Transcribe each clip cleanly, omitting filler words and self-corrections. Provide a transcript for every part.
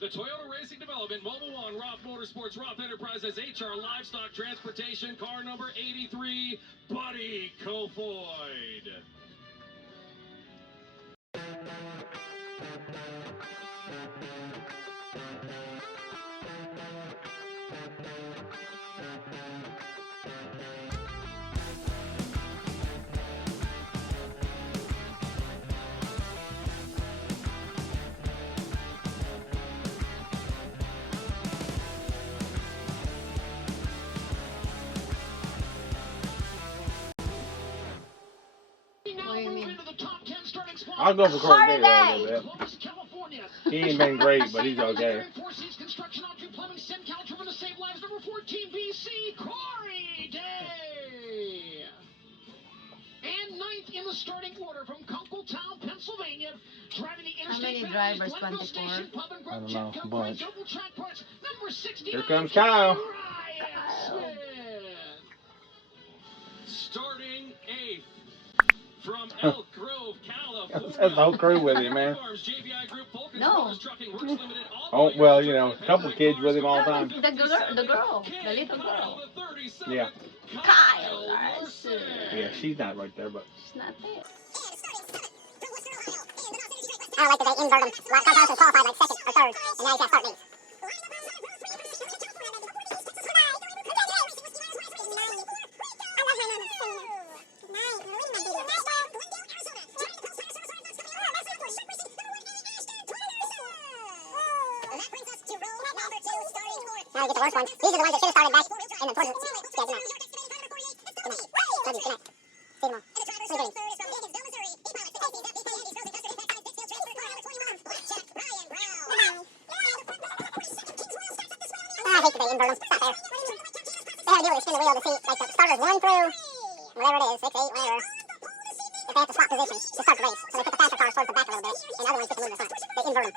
The Toyota Racing Development, Mobile One, Roth Motorsports, Roth Enterprises, HR Livestock Transportation, car number 83, Buddy Kofoid. I'll go for Corey Day a little bit. He ain't been great, but he's okay. And ninth in the starting order from Kunkletown, Pennsylvania, driving the How many interstate drivers? 24? I don't know, a bunch. Number 69, Here comes Kyle. Starting eighth from Elk Grove, California. That's the whole crew with him, man. No. Oh, well, you know, a couple of kids with him all the time. The little girl. Yeah. Kyle Larson. Yeah, she's not right there, but. She's not there. I don't like that they invert them. A lot of cars qualified like second or third, and now he's got to start these. Now we get the worst ones. These are the ones that should have started back in the towards the good night. Good night. Love you. Good night. See you tomorrow. What are you doing? I hate that they invert them. It's not fair. They have to deal with spin the wheel to see, like, the starters 1 through whatever it is, 6, 8, whatever. If they have to swap positions to start the race, so they put the faster cars towards the back a little bit, and the other ones get to move to the front. They invert them.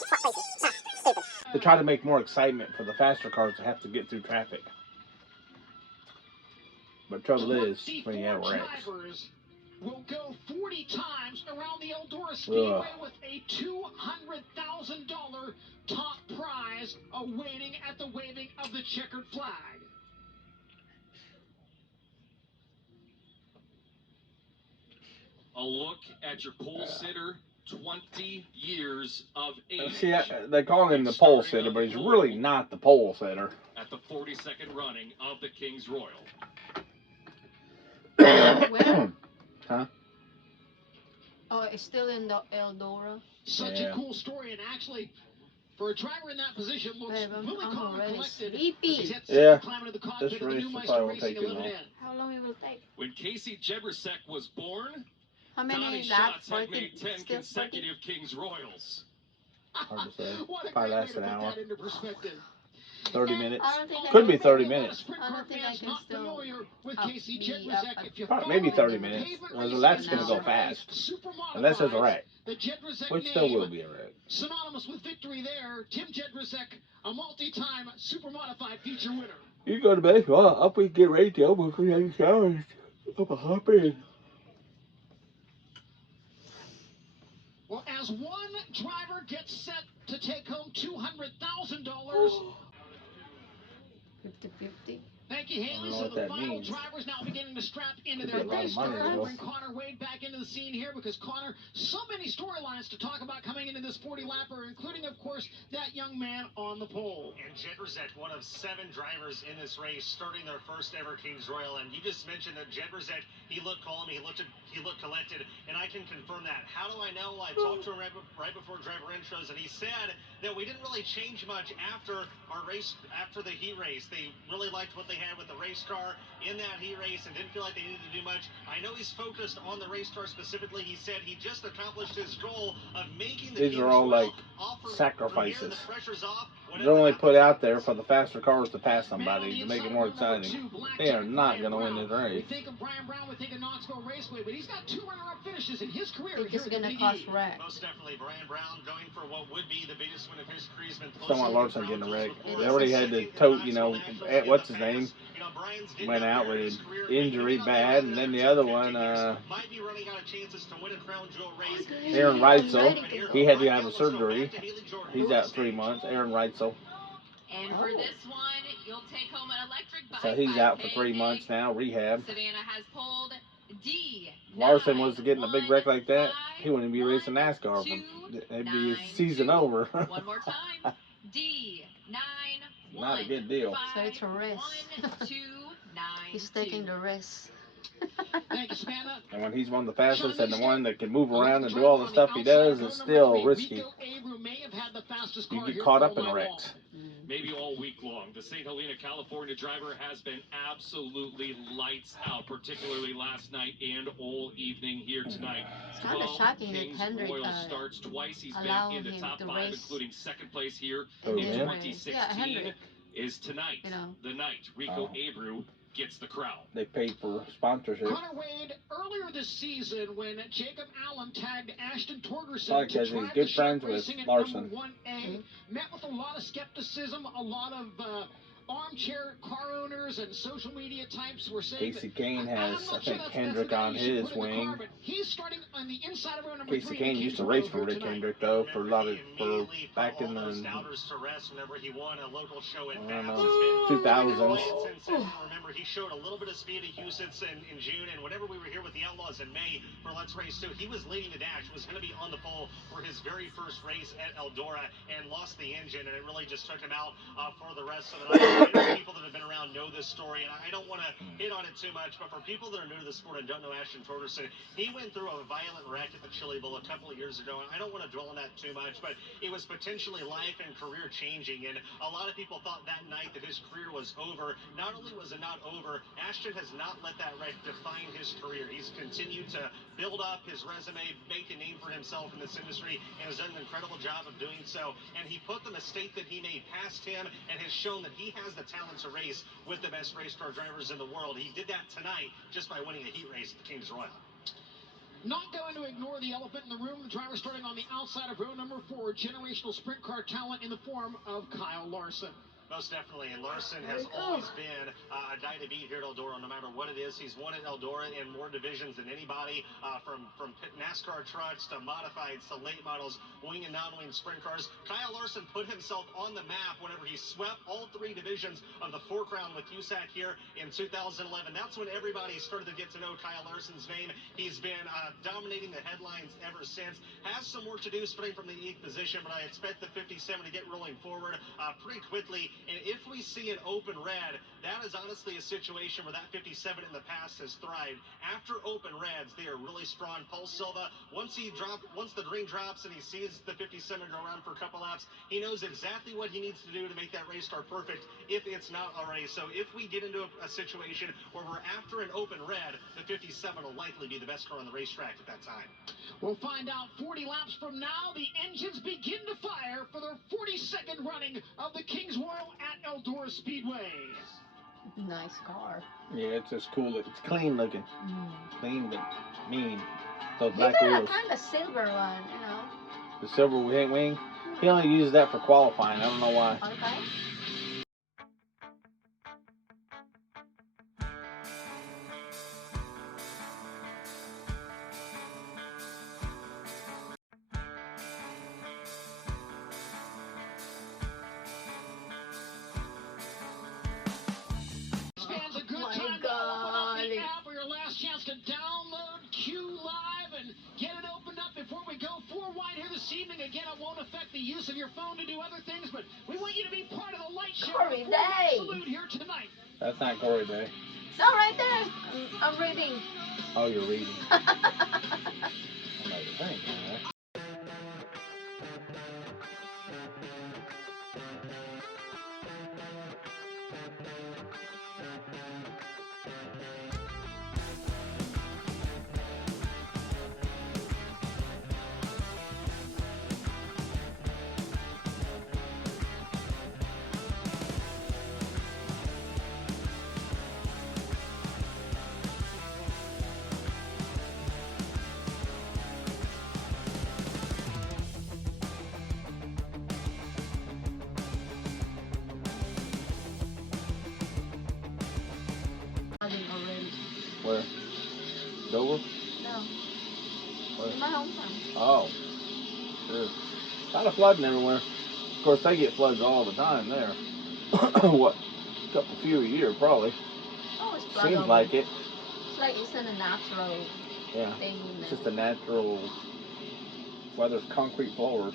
Swap places. Nah, stupid. They try to make more excitement for the faster cars to have to get through traffic. But trouble is, when you have wrecks. Will go 40 times around the Eldora Speedway with a $200,000 top prize awaiting at the waving of the checkered flag. A look at your pole sitter, 20 years of age. See, they call him the pole sitter, but he's really not the pole sitter. At the 42nd running of the King's Royal. Where? Huh? Oh, it's still in the Eldora. Such a cool story, and actually, for a driver in that position, looks really calm and collected. Yeah, this race probably won't take too long. How long it will take? When Casey Jedrzejczyk was born, How many Donnie is that? Schatz had made 10 consecutive King's Royals. Hard to say. Probably less than an hour. 30 minutes. I don't think Could be 30 minutes. I don't think I can still Probably, maybe 30 minutes. Well, the lap's going to go fast. Unless there's a wreck. Which still will be a wreck. Synonymous with victory there, Tim Jedrzejczyk, a multi-time super modified feature winner. You go to bed, well, up we get ready to open for the showers. Up a hop in. Well, as one driver gets set to take home $200,000. 50-50. Thank you, Haley. So the final drivers now beginning to strap into their race cars. Bring Connor Wade back into the scene here because Connor, so many storylines to talk about coming into this 40-lapper, including, of course, that young man on the pole. And Jedrzejczyk, one of 7 drivers in this race, starting their first ever King's Royal. And you just mentioned that Jedrzejczyk, he looked calm, he looked collected, and I can confirm that. How do I know? I talked to him right before driver intros, and he said that we didn't really change much after our race, after the heat race. They really liked what they had with the race car in that heat race and didn't feel like they needed to do much. I know he's focused on the race car specifically. He said he just accomplished his goal of making the These are all like sacrifices. They're only put out there for the faster cars to pass somebody to make it more exciting. They are not going to win this race. We think of Brian Brown, we think of Knoxville Raceway, but he's got 2 runner-up finishes in his career. I think it's going to cost wreck. Most definitely, Brian Brown going for what would be the biggest win of his career. Someone Larson getting a wreck. They already had to tote, you know, what's his name? went out with injury bad, and then the other one, Aaron Reitzel, he had to have a surgery. He's out 3 months. Aaron Reitzel. And for this one, you'll take home an electric bike. So he's out for 3 months now, rehab. Savannah has pulled D. Larson was getting a big wreck like that, he wouldn't be racing NASCAR. It'd be his season over. One more time. D. 9. Not a good deal. So it's a risk. 1, 2, 9. He's taking the risk. Thank you, Savannah. And when he's one of the fastest and the one that can move around and do all the stuff he does, it's still risky. You get caught up in wrecks. Maybe all week long. The St. Helena, California driver has been absolutely lights out, particularly last night and all evening here tonight. It's kind of shocking that Kings Hendrick Royal starts twice. He's allow been in the him top to 5, race including second place here Oh, in yeah? 2016. Yeah, Hendrick. Is tonight, You know. the night Rico Abreu gets the crown. They paid for sponsorship. Connor Wade earlier this season when Jacob Allen tagged Ashton Torgerson Probably to because drive he's good the friends short with racing at Larson. number 1A, met with a lot of skepticism, a lot of armchair car owners and social media types were saying Casey Kane has, I'm I not sure think, that's Hendrick the guy on you should his put in the wing. car, but he's starting on the inside of row number Casey 3 Kane in used to Kings race Royal for here Rick tonight. Hendrick though, for a lot of back in the whenever he won a local show at I don't Babs. know, It's been 2000s. Remember, he showed a little bit of speed at Houston's in June, and whenever we were here with the Outlaws in May for Let's Race 2, he was leading the dash, was going to be on the pole for his very first race at Eldora, and lost the engine, and it really just took him out for the rest of the night. People that have been around know this story, and I don't want to hit on it too much, but for people that are new to the sport and don't know Ashton Torgerson, he went through a violent wreck at the Chili Bowl a couple of years ago, and I don't want to dwell on that too much, but it was potentially life and career changing, and a lot of people thought that night that his career was over. Not only was it not over, Ashton has not let that wreck define his career. He's continued to build up his resume, make a name for himself in this industry, and has done an incredible job of doing so, and he put the mistake that he made past him and has shown that he has the talent to race with the best race car drivers in the world. He did that tonight just by winning a heat race at the Kings Royal. Not going to ignore the elephant in the room. The driver starting on the outside of row number 4, generational sprint car talent in the form of Kyle Larson. Most definitely, and Larson has always been a guy to beat here at Eldora, no matter what it is. He's won at Eldora in more divisions than anybody, from NASCAR trucks to modifieds to late models, wing and non-wing sprint cars. Kyle Larson put himself on the map whenever he swept all 3 divisions of the 4 Crown with USAC here in 2011. That's when everybody started to get to know Kyle Larson's name. He's been dominating the headlines ever since. Has some work to do starting from the 8th position, but I expect the 57 to get rolling forward pretty quickly. And if we see an open red, that is honestly a situation where that 57 in the past has thrived. After open reds, they are really strong. Paul Silva, once the green drops and he sees the 57 go around for a couple laps, he knows exactly what he needs to do to make that race car perfect if it's not already. So if we get into a situation where we're after an open red, the 57 will likely be the best car on the racetrack at that time. We'll find out 40 laps from now. The engines begin to fire for their 42nd running of the Kings Royal at Eldora Speedway. Nice car. Yeah, it's just cool. It's clean looking. Clean but mean. Those He black got a wheels. kind of silver one, you know. The silver wing. He only uses that for qualifying. I don't know why. Okay. Chance to download Q Live and get it opened up before we go 4 wide here this evening. Again, it won't affect the use of your phone to do other things, but we want you to be part of the light show. Corey Day. Salute here tonight. That's not Corey Day. No, right there. I'm reading. Oh, you're reading. I'm like, thank you. Oh. Sure. A lot of flooding everywhere. Of course, they get floods all the time there. What? A couple few a year, probably. Always flood Seems over. like it. It's like it's a natural Yeah. thing. It's just a natural. Why there's concrete floors.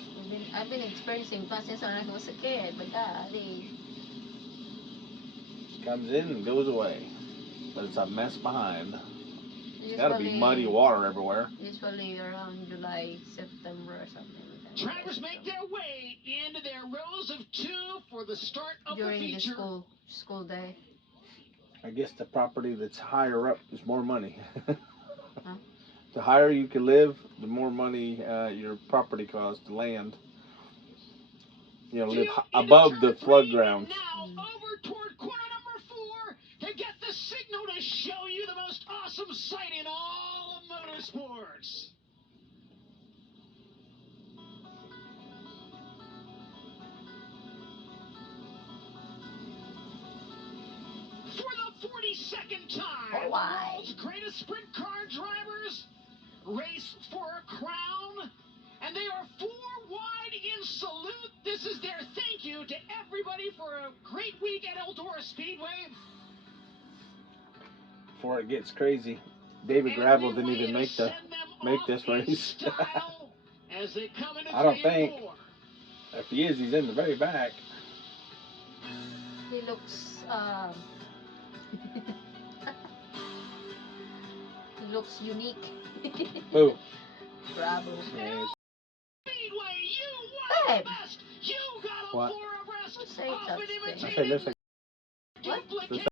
I've been experiencing flood since I was a kid, but golly. Comes in and goes away. But it's a mess behind. It's got to be Usually- muddy water everywhere. Usually around July, September or something like that. Drivers make their way into their rows of 2 for the start of During the the feature. school day. I guess the property that's higher up is more money. Huh? The higher you can live, the more money your property costs to land. You know, live above the flood grounds. Now over toward corner number 4 to get the signal to show you the most awesome sight in all of motorsports. For the 42nd time, the world's greatest sprint car drivers race for a crown, and they are 4 wide in salute. This is their thank you to everybody for a great week at Eldora Speedway. Before it gets crazy, David Gravel didn't even make this race. As they come into I don't 3 and think. 4. If he is, he's in the very back. He looks he looks unique. Who? Bravo. Yeah, Speedway, you won Hey. the best. You got What? 4 arrests. Say Often such thing. I say imitated. looks like Duplicate.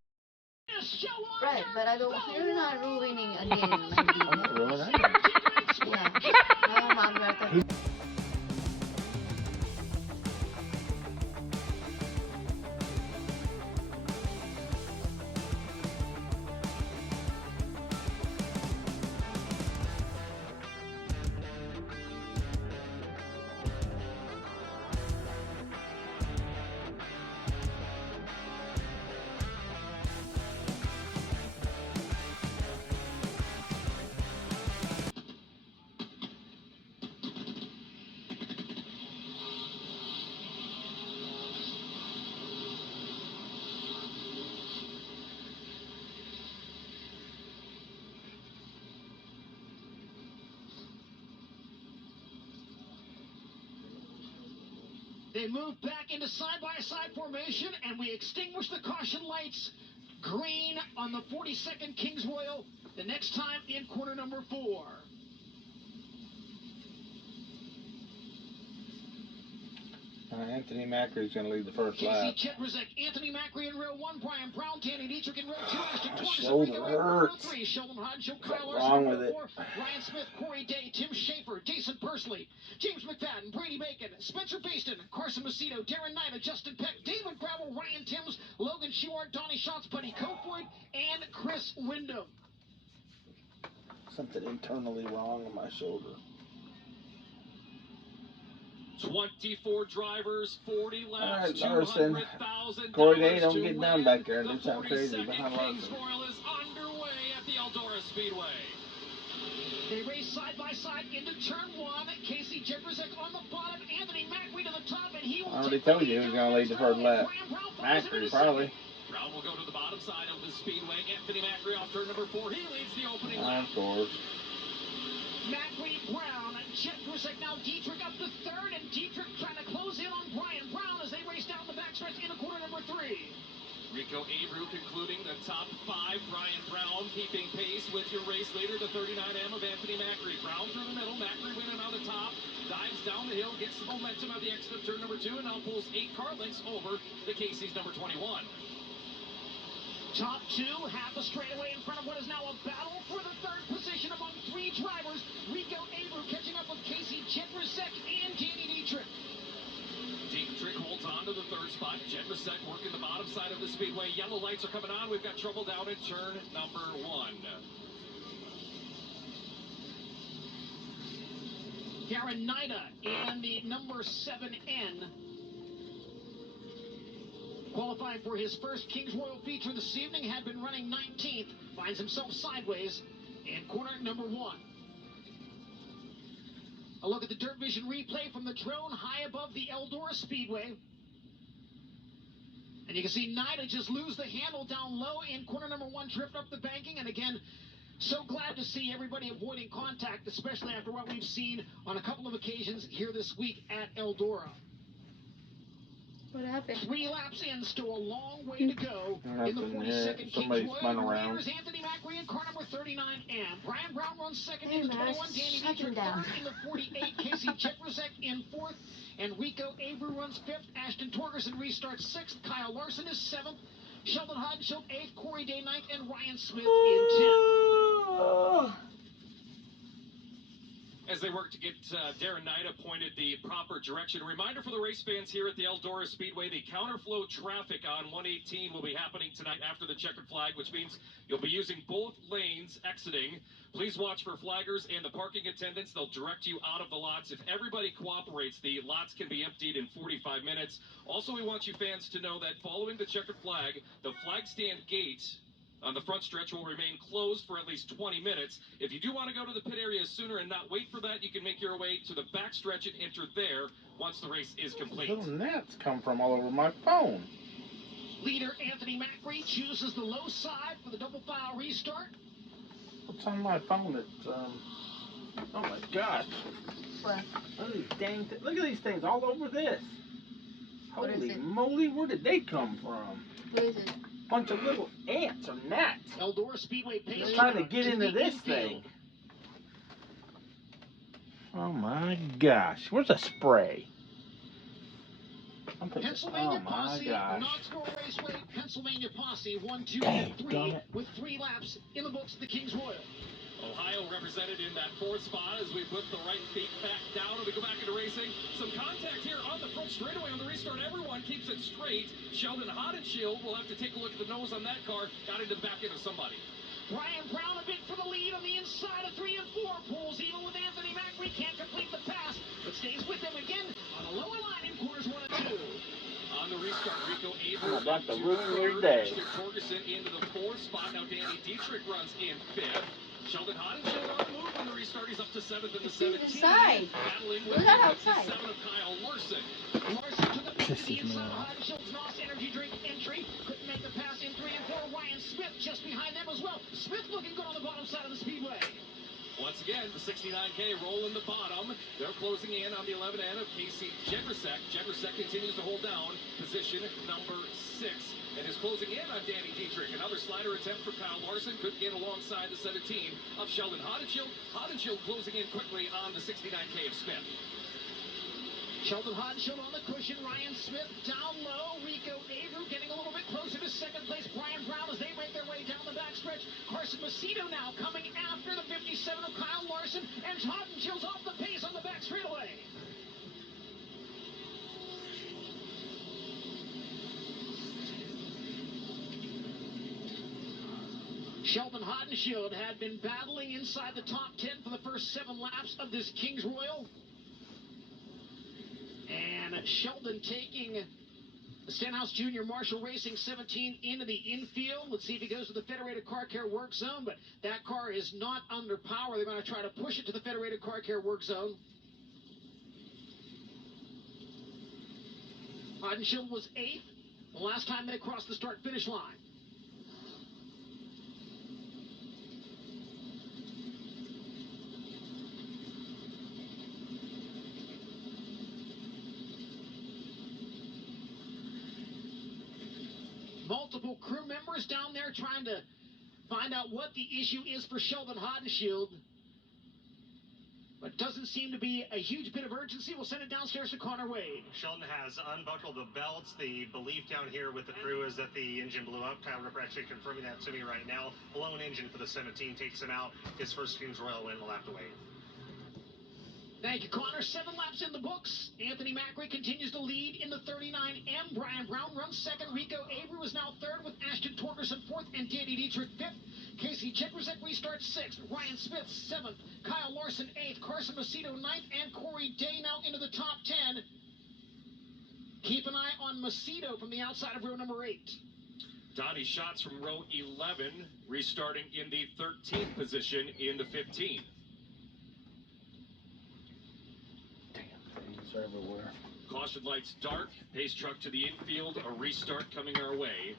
Show on Right, but I don't. You're not ruining again my I'm not video. ruining anything. Yeah. No, Mom, They move back into side-by-side formation, and we extinguish the caution lights. Green on the 42nd Kings Royal. The next time in corner number 4. Anthony Macri is going to lead the first Casey lap. Chedruzek, Anthony Macri in row 1, Brian Brown, Danny Dietrich in row 2, Ashton My Torres, shoulder Enrico in row hurts. 3, Sheldon Hodge, Kyle What's Larson wrong in with row it? 4, Ryan Smith, Corey Day, Tim Schaefer, Jason Persley, James McFadden, Brady Bacon, Spencer Baston, Carson Macedo, Darren Knight, Justin Peck, David Gravel, Ryan Timms, Logan Shewart, Donnie Schatz, Buddy Kofoid, and Chris Wyndham. Something internally wrong on my shoulder. 24 drivers, 40 laps, All right, Larson. $200,000 Corey Day, don't to get win. down back there and The do something crazy 42nd behind Kings Larson. Royal is underway at the Eldora Speedway. They race side by side into turn 1. Casey Jefferson on the bottom, Anthony Macri to the top, and he will I already told you he was going to lead the first lap. Macri, probably. Brown will go to the bottom side of the speedway. Anthony Macri off turn number 4. He leads the opening lap. Of course. Macri, Brown, Jefferson, now Dietrich up to 3rd, and Dietrich trying to close in on Brian Brown as they race down the backstretch into corner number 3. Rico Abreu concluding the top 5. Brian Brown keeping pace with your race leader, the 39M of Anthony Macri. Brown through the middle, Macri winning on the top, dives down the hill, gets the momentum at the exit of turn number 2, and now pulls 8 car lengths over the Casey's number 21. Top 2, half a straightaway in front of what is now a battle for the 3rd position among 3 drivers. Rico Abreu catching up with Casey Jefferson and Danny Dietrich. Dietrich holds on to the 3rd spot. Jefferson working the bottom side of the speedway. Yellow lights are coming on. We've got trouble down in turn number 1. Darren Nida in the number 7N. Qualifying for his first Kings Royal feature this evening, had been running 19th, finds himself sideways in corner number 1. A look at the Dirt Vision replay from the drone high above the Eldora Speedway. And you can see Nida just lose the handle down low in corner number 1, drift up the banking. And again, so glad to see everybody avoiding contact, especially after what we've seen on a couple of occasions here this week at Eldora. What happened? 3 laps in, still a long way to go in the 42nd Somebody Kings spun Royal. around. Leaders Anthony Macri in car number 39M. Brian Brown runs second Hey, in the man, 21. Danny shut him Dietrich down. third in the 48. Casey Jetrusek in 4th. Enrico Abreu runs 5th. Ashton Torgerson restarts 6th. Kyle Larson is 7th. Sheldon Hodenshield 8th. Corey Day 9th. And Ryan Smith in 10th. As they work to get Darren Knight pointed the proper direction. A reminder for the race fans here at the Eldora Speedway, the counterflow traffic on 118 will be happening tonight after the checkered flag, which means you'll be using both lanes exiting. Please watch for flaggers and the parking attendants. They'll direct you out of the lots. If everybody cooperates, the lots can be emptied in 45 minutes. Also, we want you fans to know that following the checkered flag, the flag stand gate on the front stretch will remain closed for at least 20 minutes. If you do want to go to the pit area sooner and not wait for that, you can make your way to the back stretch and enter there once the race is complete. Little gnats come from all over my phone. Leader Anthony Macri chooses the low side for the double file restart. What's on my phone? It's oh my gosh. What? Look at these dang look at these things all over this. What is Holy it? moly, where did they come from? Who is it? Bunch of little ants or gnats. Eldora Speedway pace They're trying to car get into the this infield. thing. Oh my gosh. Where's a spray? I'm thinking, Pennsylvania oh my Posse, gosh. Knoxville Raceway, Pennsylvania Posse, 1, 2, Dang, and 3 darn it. with 3 laps in the books of the Kings Royal. Ohio represented in that 4th spot as we put the right feet back down and we go back into racing. Some contact here on the front straightaway on the restart. Everyone keeps it straight. Sheldon Hodenshield will have to take a look at the nose on that car. Got into the back end of somebody. Brian Brown a bit for the lead on the inside of 3 and 4. Pulls even with Anthony Macri. Can't complete the pass, but stays with him again on the lower line in corners 1 and 2. On the restart, Rico Abreu I'm about to to ruin your 3rd. day. Ashton Torgerson into the 4th spot. Now Danny Dietrich runs in 5th. Sheldon Hodenshield on the move on the restart. He's up to 7th in the It's even 17. inside. Battling Look with at the outside. 7 of Kyle Larson. Larson took a bit to Pisses the me inside of off. Hodenshield's Nos Energy Drink entry. Couldn't make the pass in 3 and 4. Ryan Smith just behind them as well. Smith looking good on the bottom side of the speedway. Once again, the 69K rolling the bottom. They're closing in on the 11N of Casey Jetrusek. Jetrusek continues to hold down position number 6 and is closing in on Danny Dietrich. Another slider attempt for Kyle Larson. Couldn't get alongside the 17 of Sheldon Hodenshield. Hodenshield closing in quickly on the 69K of Smith. Sheldon Hodenshield on the cushion. Ryan Smith down low. Rico Abreu getting a little bit closer to 2nd place. Brian Brown as they make their way down the backstretch. Carson Macedo now coming after the 57 of Kyle Larson. And Hodenshield's off the pace on the back straightaway. Sheldon Hodenshield had been battling inside the top 10 for the first 7 laps of this Kings Royal. And Sheldon taking Stenhouse Jr. Marshall Racing 17 into the infield. Let's see if he goes to the Federated Car Care work zone, but that car is not under power. They're going to try to push it to the Federated Car Care work zone. Hodenshield was 8th the last time they crossed the start-finish line. Multiple crew members down there trying to find out what the issue is for Sheldon Hodenshield. But doesn't seem to be a huge bit of urgency. We'll send it downstairs to Connor Wade. Sheldon has unbuckled the belts. The belief down here with the crew is that the engine blew up. Kyle Ripper actually confirming that to me right now. Blown engine for the 17 takes him out. His first Kings Royal win will have to wait. Thank you, Connor. 7 laps in the books. Anthony Macri continues to lead in the 39M. Brian Brown runs 2nd. Rico Abreu is now 3rd with Ashton Torgerson 4th and Danny Dietrich 5th. Casey Jetrusek restarts 6th. Ryan Smith 7th. Kyle Larson 8th. Carson Macedo 9th. And Corey Day now into the top 10. Keep an eye on Macedo from the outside of row number 8. Donnie Schatz from row 11, restarting in the 13th position in the 15. everywhere. Caution lights dark. Pace truck to the infield. A restart coming our way.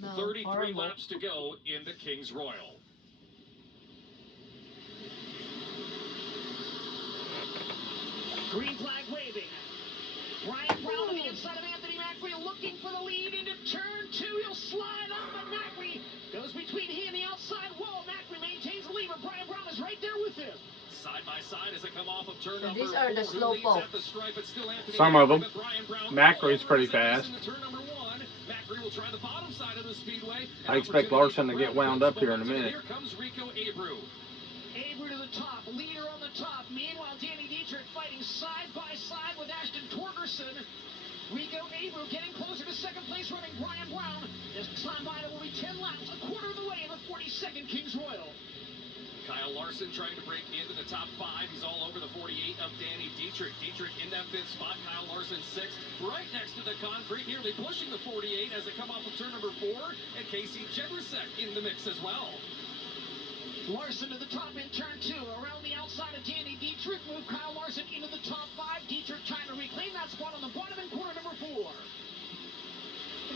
No, 33 horrible. laps to go in the Kings Royal. Green flag waving. Brian Brown to the inside of Anthony Macri, looking for the lead into turn 2. He'll slide up, but Macri goes between he and the outside wall. Macri maintains the lead, but Brian Brown is right there with him. Side by side as they come off of turn So number these are the 4. slow Who leads pokes. at the stripe? It's still Anthony Some of Macri, them. but Brian Brown Macri's all pretty over his ass fast. into turn number 1. Macri will try the bottom side of the speedway. I expect Larson to get wound up here in a minute. Here comes Rico Abreu. Abreu to the top, leader on the top. Meanwhile, Danny Dietrich fighting side by side with Ashton Torgerson. Rico Abreu getting closer to second place, running Brian Brown. This time by it will be 10 laps, a quarter of the way in the 42nd Kings Royal. Kyle Larson trying to break into the top 5. He's all over the 48 of Danny Dietrich. Dietrich in that 5th spot. Kyle Larson 6th, right next to the concrete, nearly pushing the 48 as they come off of turn number 4. And Casey Jeversek in the mix as well. Larson to the top in turn 2. Around the outside of Danny Dietrich. Move Kyle Larson into the top 5. Dietrich trying to reclaim that spot on the bottom in corner number 4.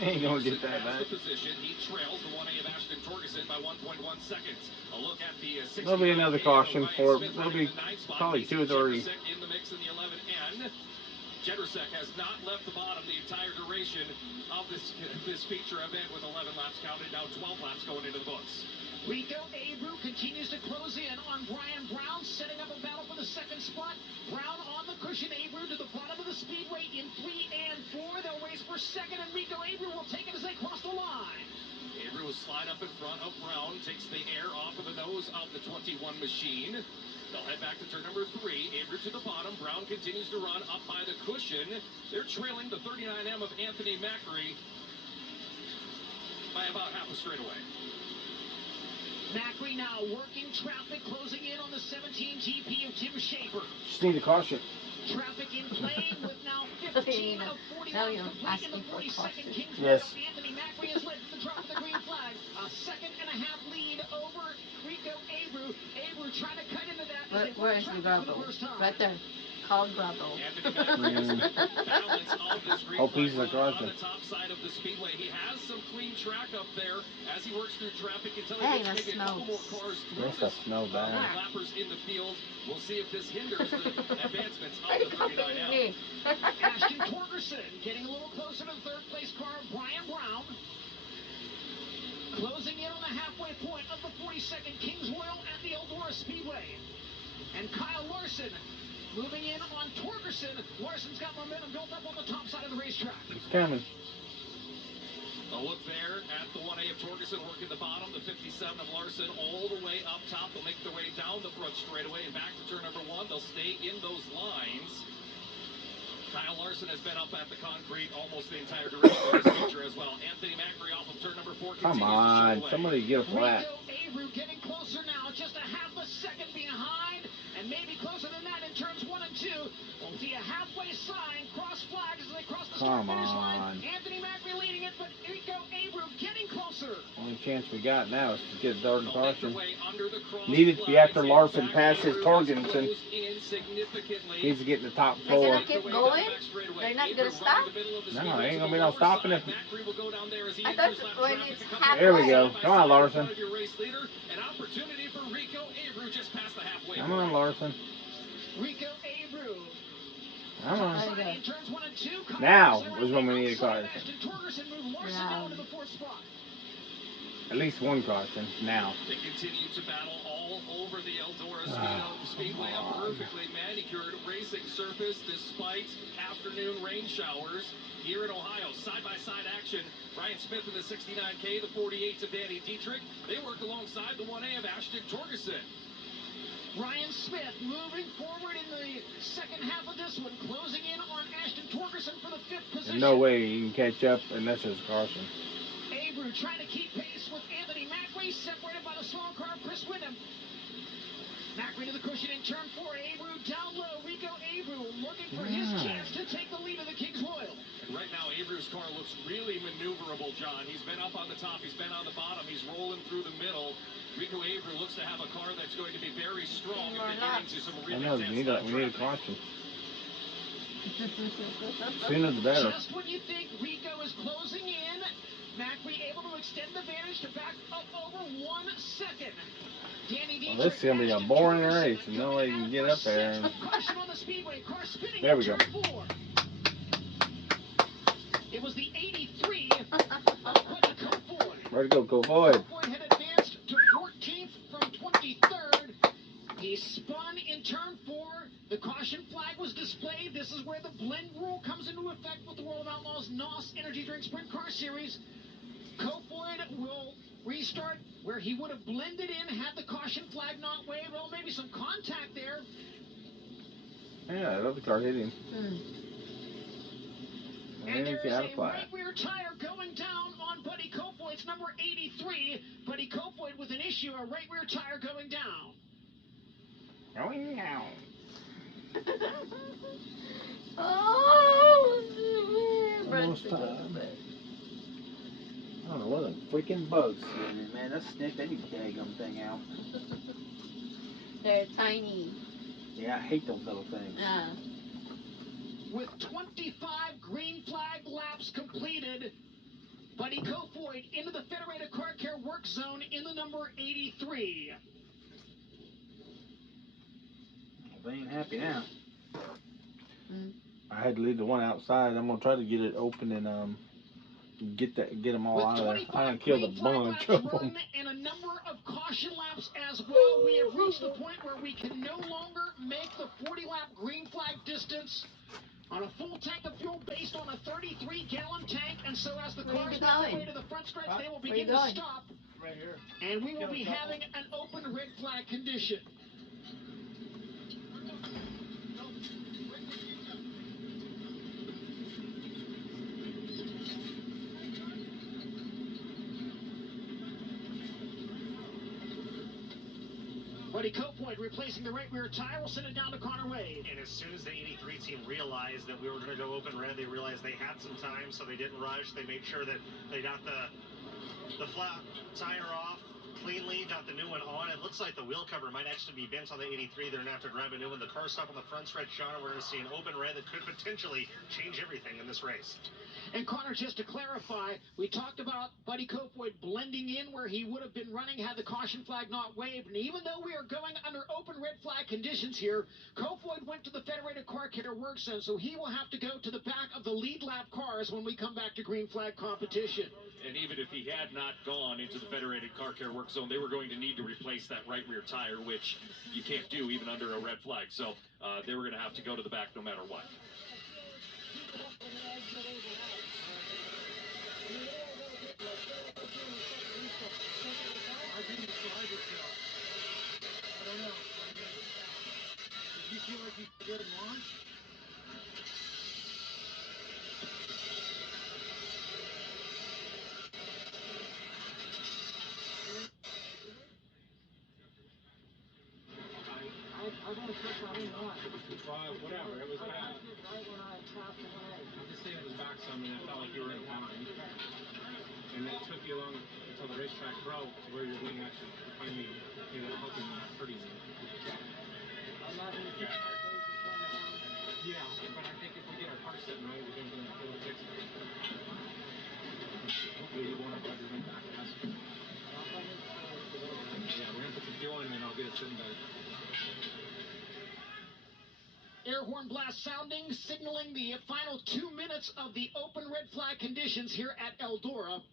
Ain't gonna get that back. The position. He trails the 1A of Ashton Torgerson by 1.1 seconds. A look at the There'll be another caution for it. There'll be probably 2 or 3. In the mix in the 11N. Jeversek has not left the bottom the entire duration of this feature event with 11 laps counted. Now 12 laps going into the books. Rico Abreu continues to close in on Brian Brown, setting up a battle for the 2nd spot. Brown on the cushion, Abreu to the bottom of the speedway in 3 and 4. They'll race for 2nd, and Rico Abreu will take it as they cross the line. Abreu will slide up in front of Brown, takes the air off of the nose of the 21 machine. They'll head back to turn number 3. Abreu to the bottom. Brown continues to run up by the cushion. They're trailing the 39M of Anthony Macri by about half a straightaway. Macri now working traffic, closing in on the 17 GP of Tim Schaefer. Just need a caution. Traffic in play with now 15 of 40 Now laps you're complete in asking the for a 42nd caution. Kings Yes. Royal. Anthony Macri has led to the drop of the green flag. A 2.5 lead over Rico Abreu. Abreu trying to cut into that. Where is the gravel? Right there. Called gravel. Hope he's a caution. On the top side of the speedway, he has some clean track up there as he works through traffic until he gets maybe a couple more cars through That's a snow bag. lappers in the field. We'll see if this hinders the advancements of the 39M. Ashton Torgerson getting a little closer to the 3rd place car, Brian Brown. Closing in on the halfway point of the 42nd Kings Royal at the Eldora Speedway. And Kyle Larson moving in on Torgerson. Larson's got momentum built up on the top side of the racetrack. It's coming. A look there at the 1A of Torgerson working the bottom, the 57 of Larson all the way up top. They'll make their way down the front straightaway and back to turn number 1. They'll stay in those lines. Kyle Larson has been up at the concrete almost the entire duration of this feature as well. Anthony Macri off of turn number 4. Come on, somebody get a flat. Rico Abreu getting closer now, just a half a second behind, and maybe closer than that in turns 1 and 2. We'll see a halfway sign, cross flags as they cross the start-finish line. Anthony Macri leading it, but Rico Abreu getting closer. Only chance we got now is to get a darn caution. Needed to be after Larson passes Torgerson. Needs to get in the top 4. They're gonna keep going? They're not gonna stop? No, there ain't gonna be no stopping it. I thought when it's halfway. There we go. Come on, Larson. Come on, Larson. Rico Abreu. Come on. Okay. In turns 1 and 2, Now is when we need a caution. Ashton Torgerson moved Larson down to the 4th spot. At least one caution now. They continue to battle all over the Eldora Speedway, a perfectly manicured racing surface despite afternoon rain showers here in Ohio. Side-by-side action. Brian Smith in the 69K, the 48 of Danny Dietrich. They work alongside the 1A of Ashton Torgerson. Ryan Smith moving forward in the 2nd half of this one, closing in on Ashton Torgerson for the 5th position. There's no way he can catch up unless there's a caution. Abreu trying to keep pace with Anthony Macri, separated by the slow car, Chris Wyndham. Macri to the cushion in turn 4. Abreu down low. Rico Abreu looking for his chance to take the lead of the Kings Royal. And right now, Abreu's car looks really maneuverable, John. He's been up on the top. He's been on the bottom. He's rolling through the middle. Rico Abreu looks to have a car that's going to be very strong if they get into some really intense we need a caution. Sooner the better. Just when you think Rico is closing in, Macri able to extend the advantage to back up over 1 second. Well, this is going to be a boring race, and no way you can get up there. And... There we go. It was the 83 of Buddy Kofoid. Where'd it go, Kofoid? Kofoid had advanced to 14th from 23rd. He spun in turn 4. The caution flag was displayed. This is where the blend rule comes into effect with the World of Outlaws NOS Energy Drink Sprint Car Series. Kofoid will restart where he would have blended in had the caution flag not waved. Well, maybe some contact there. Yeah, that other car hit him. And there is a right rear tire going down on Buddy Kofoid's number 83. Buddy Kofoid with an issue, a right rear tire going down. Going down. Oh, almost time. I don't know what a freaking bug's in it, man. That sniffed any daggum thing out. They're tiny. Yeah, I hate those little things. Yeah. With 25 green flag laps completed, Buddy Kofoid into the Federated Car Care work zone in the number 83. They ain't happy now. I had to leave the one outside. I'm gonna try to get it open and get them all out of there. I'm gonna kill the bunch of them. And a number of caution laps as well. We have reached the point where we can no longer make the 40-lap green flag distance on a full tank of fuel based on a 33-gallon tank. And so as the cars make their way to the front stretch, they will begin to stop. Right here. And we will be having an open red flag condition. Buddy Kofoid replacing the right rear tire will send it down to Connor Wade. And as soon as the 83 team realized that we were going to go open red, they realized they had some time, so they didn't rush. They made sure that they got the flat tire off cleanly, got the new one on. It looks like the wheel cover might actually be bent on the 83. They're going to have to grab a new one. The car stop on the front stretch, Sean, and we're going to see an open red that could potentially change everything in this race. And Connor, just to clarify, we talked about Buddy Kofoid blending in where he would have been running had the caution flag not waved. And even though we are going under open red flag conditions here, Kofoid went to the Federated Car Care work zone, so he will have to go to the back of the lead lap cars when we come back to green flag competition. And even if he had not gone into the Federated Car Care work zone, they were going to need to replace that right rear tire, which you can't do even under a red flag. So they were going to have to go to the back no matter what. Did you feel like you could get launch? I got a check on him once. Whatever, it was bad. Right when I passed the leg. I'm just saying it was back some and it felt like you were in line. And it took you long until the racetrack broke to where your wing actually finally ended up helping you, not hurting you. I'm not going to keep my face in front of him. Yeah, but I think if we get our car set right, we're going to fix it. Hopefully you won't have to run back to us. Yeah, we're going to put the fuel in and then I'll get it sitting better. Air horn blast sounding, signaling the final 2 minutes of the open red flag conditions here at Eldora.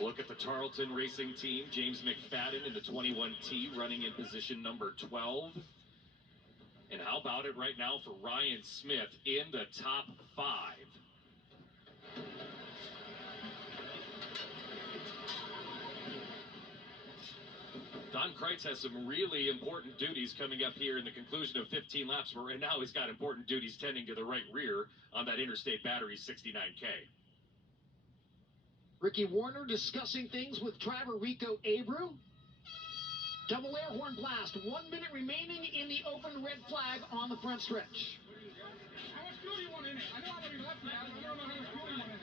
Look at the Tarleton Racing Team. James McFadden in the 21T running in position number 12. And how about it right now for Ryan Smith in the top 5? Don Kreitz has some really important duties coming up here in the conclusion of 15 laps, but right now he's got important duties tending to the right rear on that Interstate Battery 69K. Ricky Warner discussing things with driver Rico Abreu. Double air horn blast. 1 minute remaining in the open red flag on the front stretch. How much fuel do you want in it? I know how many left you have. I don't know how much fuel you want in it.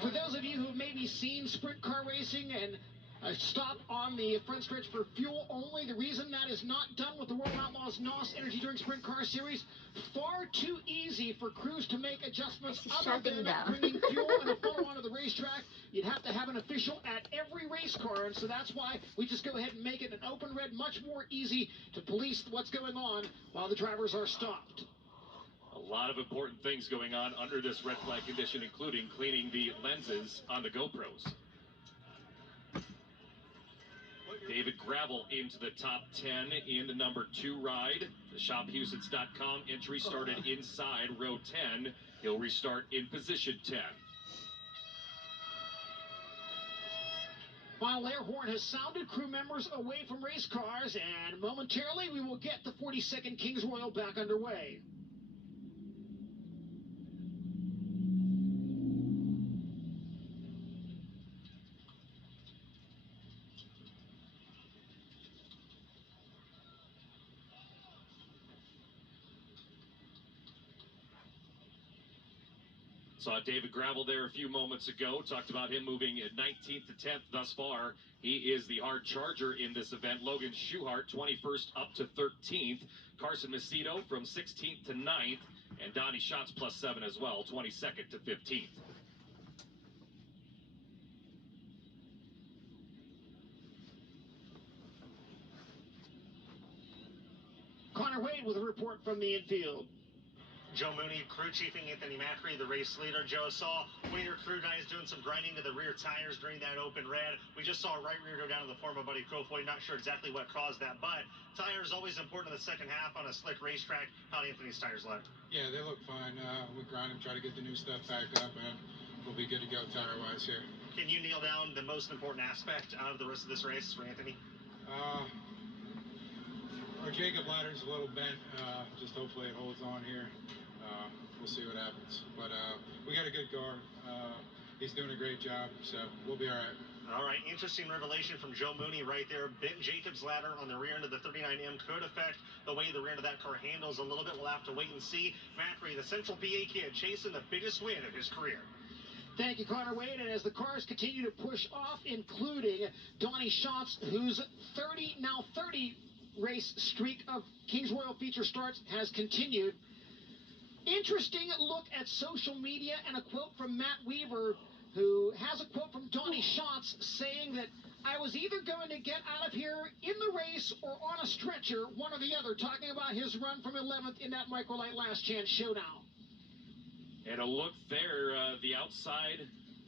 For those of you who have maybe seen sprint car racing and a stop on the front stretch for fuel only, the reason that is not done with the World Outlaws NOS Energy Drink Sprint Car Series, far too easy for crews to make adjustments other than bringing fuel and a funnel onto the racetrack. You'd have to have an official at every race car, and so that's why we just go ahead and make it an open red, much more easy to police what's going on while the drivers are stopped. A lot of important things going on under this red flag condition, including cleaning the lenses on the GoPros. David Gravel into the top 10 in the number 2 ride. The ShopHusitz.com entry started inside row 10. He'll restart in position 10. Final air horn has sounded, crew members away from race cars, and momentarily we will get the 42nd Kings Royal back underway. Saw David Gravel there a few moments ago. Talked about him moving at 19th to 10th thus far. He is the hard charger in this event. Logan Schuchart, 21st up to 13th. Carson Macedo from 16th to 9th. And Donnie Schatz +7 as well, 22nd to 15th. Connor Wade with a report from the infield. Joe Mooney, crew chiefing Anthony Macri, the race leader. Joe, saw one of your crew guys doing some grinding to the rear tires during that open red. We just saw right rear go down to the former Buddy Crofoy. Not sure exactly what caused that, but tires always important in the second half on a slick racetrack. How do Anthony's tires look? Yeah, they look fine. We grind them, try to get the new stuff backed up, and we'll be good to go tire-wise here. Can you nail down the most important aspect of the rest of this race for Anthony? Our Jacob ladder's a little bent. Just hopefully it holds on here. We'll see what happens. But we got a good car. He's doing a great job, so we'll be all right. All right, interesting revelation from Joe Mooney right there. Bent Jacob's ladder on the rear end of the 39M could affect the way the rear end of that car handles a little bit. We'll have to wait and see. Macri, the Central PA kid, chasing the biggest win of his career. Thank you, Connor Wade. And as the cars continue to push off, including Donnie Schatz, whose 30 race streak of Kings Royal feature starts has continued. Interesting look at social media and a quote from Matt Weaver, who has a quote from Donnie Schatz saying that I was either going to get out of here in the race or on a stretcher, one or the other, talking about his run from 11th in that Microlight Last Chance showdown. And a look there, the outside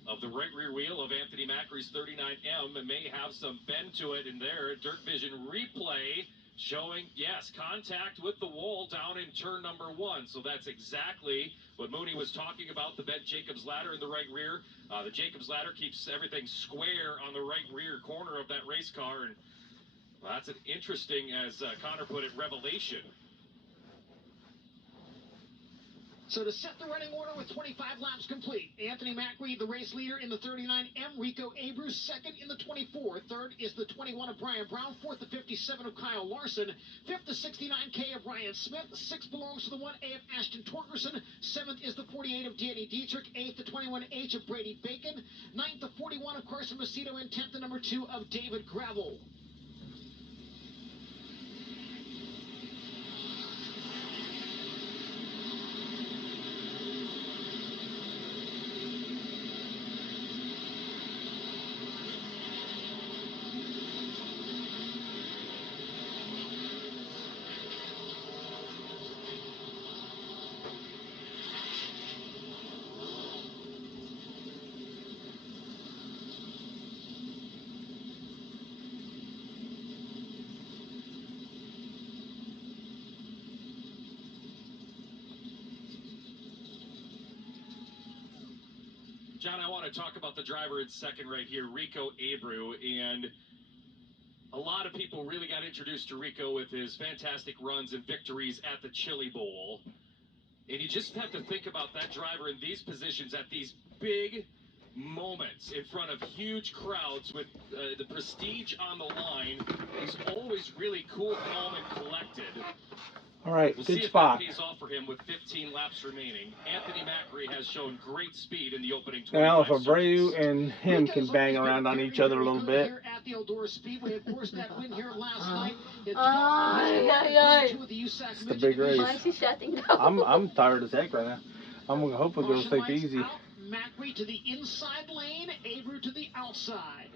of the right rear wheel of Anthony Macri's 39M may have some bend to it in there. Dirt Vision replay showing, yes, contact with the wall down in turn number 1. So that's exactly what Mooney was talking about, the bent Jacob's ladder in the right rear. The Jacob's ladder keeps everything square on the right rear corner of that race car. And well, that's an interesting, as Connor put it, revelation. So to set the running order with 25 laps complete, Anthony Macri, the race leader in the 39M, Rico Abreu, second in the 24. Third is the 21 of Brian Brown. Fourth, the 57 of Kyle Larson. Fifth, the 69K of Ryan Smith. Sixth belongs to the 1A of Ashton Torgerson. Seventh is the 48 of Danny Dietrich. Eighth, the 21H of Brady Bacon. Ninth, the 41 of Carson Macedo. And 10th, the number 2 of David Gravel. John, I want to talk about the driver in second right here, Rico Abreu, and a lot of people really got introduced to Rico with his fantastic runs and victories at the Chili Bowl. And you just have to think about that driver in these positions at these big moments in front of huge crowds with the prestige on the line. He's always really cool, calm, and collected. All right, We'll good see if spot. that pays off for him with 15 laps remaining. Anthony Macri has shown great speed in the opening 25 Now, if Abreu circuits. and him can bang around on each other a little bit. Here at the Eldora Speedway, of course, that win here last night. It's the big race. Why is he shutting down? I'm tired as heck right now. I'm gonna hopefully go sleep easy. Macri to the inside lane, Abreu to the outside.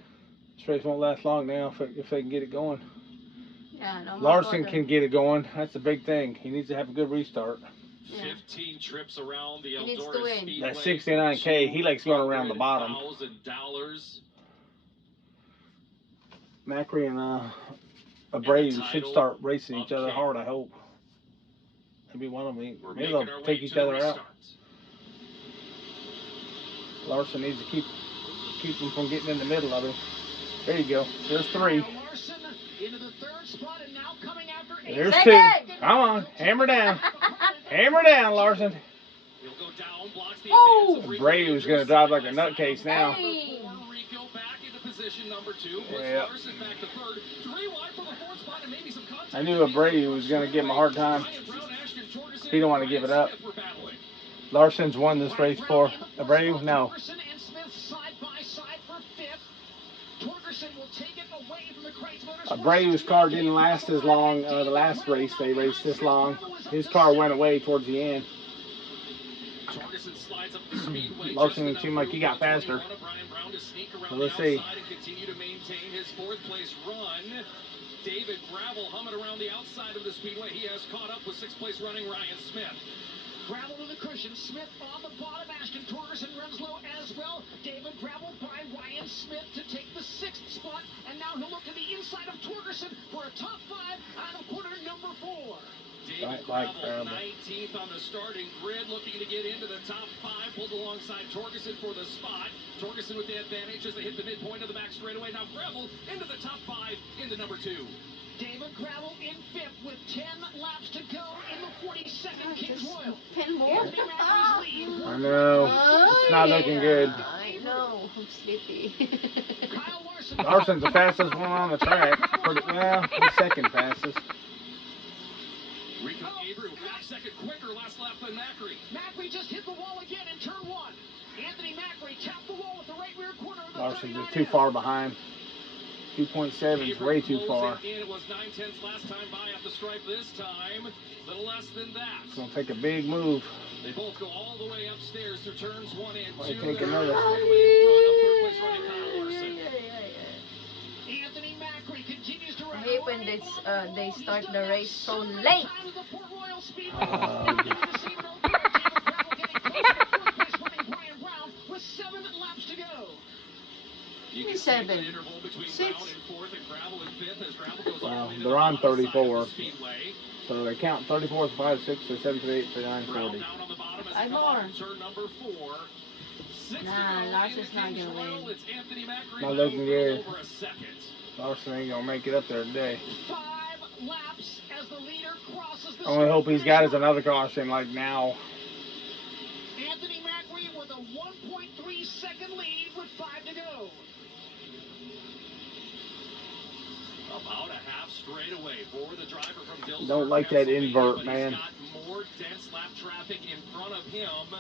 This race won't last long now if they can get it going. Yeah, no Larson can get it going. That's the big thing. He needs to have a good restart. Yeah. 15 trips around the He needs to Eldora win. Speedway. That 69K, he likes going around the bottom. $1,000. Macri and Abreu should start racing each other hard, I hope. Maybe one of them. Maybe they'll take each other out. Larson needs to keep him from getting in the middle of him. There you go. There's 3. Larson into the 3rd spot and now coming after There's 2. Come on. Hammer down. Hammer down, Larson. He'll go down, blocks the Oh! Abreu's going to drive like a nutcase now. Hey. Rico back into position number 2. Yeah. Larson back to 3rd. 3 wide for the 4th spot and maybe some contact. I knew Abreu was going to give him a hard time. He don't want to give it up. Larson's won this race before. Abreu, no. Abreu's car didn't last as long the last race. They raced this long. His car went away towards the end. Larson seemed like he got faster. So let's see. David Gravel humming around the outside of the speedway. He has caught up with 6th place running Ryan Smith. Gravel to the cushion. Smith on the bottom. Ashton Torgerson runs low as well. David Gravel by Ryan Smith to take the 6th spot. And now he'll look to the inside of Torgerson for a top 5 out of quarter number 4. David Gravel, 19th on the starting grid, looking to get into the top 5. Pulled alongside Torgerson for the spot. Torgerson with the advantage as they hit the midpoint of the back straightaway. Now Gravel into the top 5 into number 2. David Gravel in 5th with 10 laps to go in the 42nd Kings Royal. 10 more? I know. It's not looking good. I know. I'm sleepy. Larson's the fastest one on the track. Well, the 2nd fastest. Rico Abreu, half-second quicker last lap than Macri. Macri just hit the wall again in turn 1. Anthony Macri tapped the wall with the right rear corner of the Larson's just too far behind. 2.7 is way too far. It was 9/10 last time by up the stripe this time. Little less than that. It's going to take a big move. They both go all the way upstairs through turns 1 and 2. Take another. Anthony Macri continues to I hate when they start the race so late. You can 7. see the interval between 6. Brown in 4th and Gravel in 5th as Gravel goes all the way to They're on the bottom 34. side of the speedway. So they count 34, 5, 6, 7, 8, 9, 40. Down on the bottom as I they come more. off turn number 4. 6 to Nah, go Larson's in the not Kings gonna Royal. win. It's Anthony Macri Not now looking good. over a second. Larson ain't going to make it up there today. 5 laps as the leader crosses the Only hope he's got is another caution like now. Anthony Macri with a 1.3-second lead with 5 to go. About a half straightaway for the driver from Dillsburg, Don't like that Pennsylvania, invert, but man. He's got more dense lap traffic in front of him.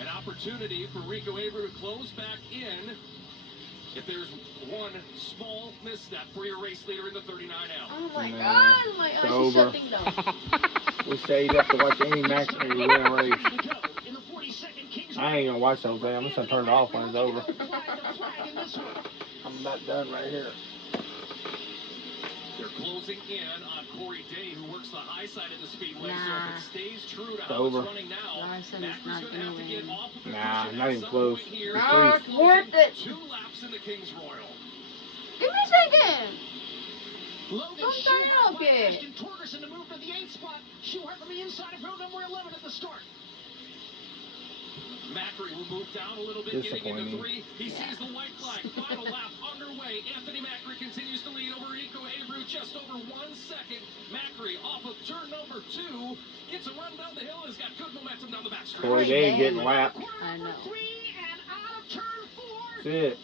An opportunity for Rico Abreu to close back in if there's one small misstep for your race leader in the 39L. Oh my God, my eyes are over. shutting down. We stayed up to watch any Macri win a race. I ain't going to watch the whole thing. I'm just going to turn it off when it's over. I'm about done right here. They're closing in on Corey Day, who works the high side of the speedway. Nah. So if it stays true to how over. it's running now, Larson is Macri's not gonna gonna have to get win. off of the Nah, cushion not at even some close. point here. Not Closing worth it. 2 laps in the Kings Royal. Give me a second. Logan Don't turn it off yet. Ashton Torgerson to move to the 8th spot. Schuhart from the inside of row number 11 at the start. Macri will move down a little bit, getting into Disappointing. 3. He sees the white flag. Final lap underway. Anthony Macri continues to lead over Rico Abreu just over 1 second. Macri off of turn number 2 gets a run down the hill and has got good momentum down the back straight. Corey Day getting lapped. I know. 3 and out of turn That's it.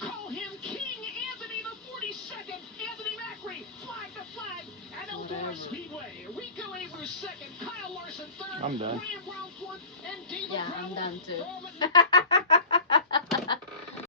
Call him King Anthony the 42nd. Anthony Macri, flag to flag at Eldora Speedway. Rico Abreu second, Kyle Larson third, I'm done. Brian Brown fourth, and David Yeah, I'm Gravel done too. from